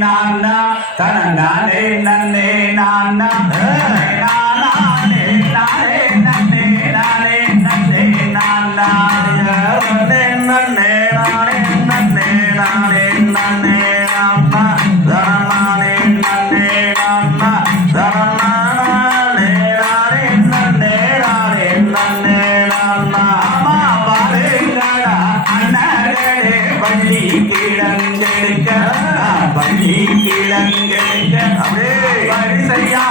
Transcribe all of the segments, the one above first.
నాన్న తన నానే నన్నే నాన్న வள்ளி கிடந்தெடுக்க வண்டி கிழங்கு அப்படியே வரிசையா?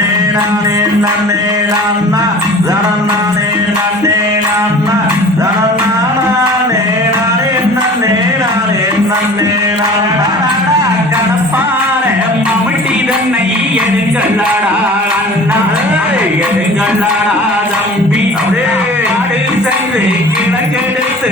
நன்னே நானே நன்னே நன்னா. தரம் நானே நன்னே நன்னா. தரம் நானே நானே நன்னே நானே நன்னே நானா கணப்பானே மமிட்டி தன்னை எடுங்களாடா அண்ணா எடுங்களாடா தம்பி. அப்படியே. சென்று கிழக்கெடுத்து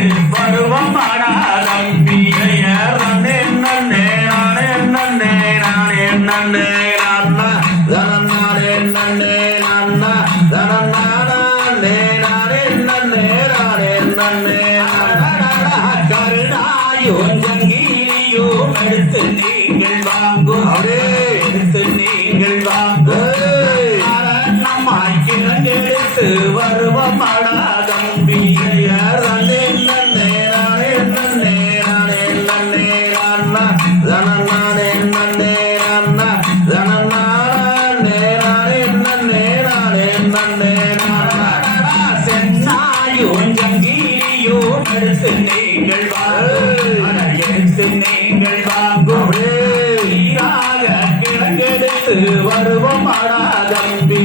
அரசு நீங்கள் வா. அரசு நீங்கள் வாங்குவே வருவோம் ஆடா தம்பி.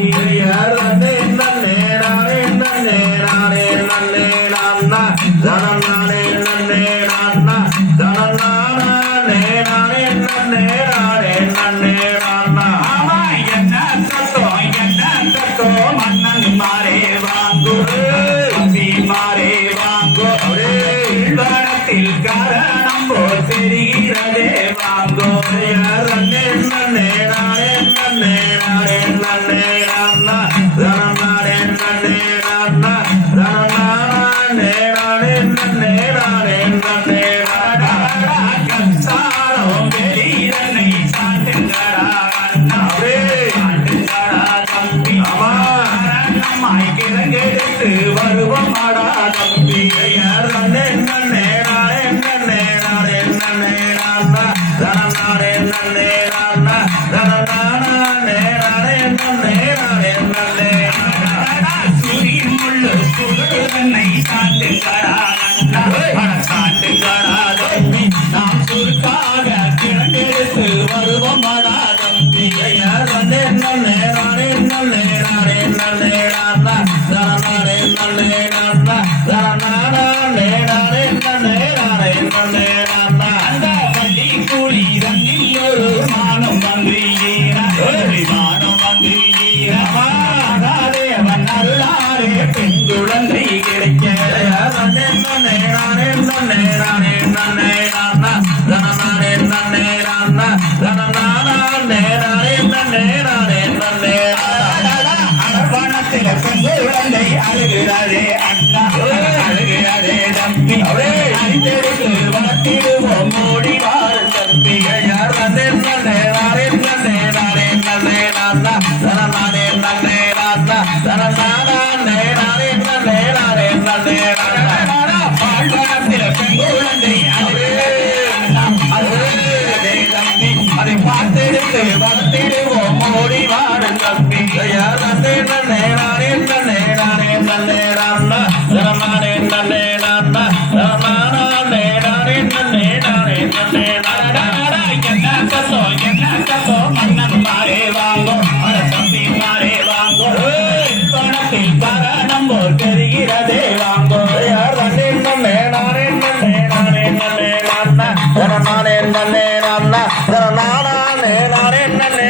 for city. நல்லே நானே நல்லே நானே நல்லே அடே அண்ணா. அழகு அடே. தம்பி. அறிந்தெடுத்து வளர்த்திடுவோம் மோடி வாழும் தம்பிகள் யார் நன்னே அதை பார்த்தெடுத்து வளர்த்திடுவோம். மோடி நாட்டில் பரணம் போல் தெரிகிறதே வாங்கோ யார் நன்னே நன்னே நானே நன்னே நானே நன்னே நான்னா நானே நானே நானே நானே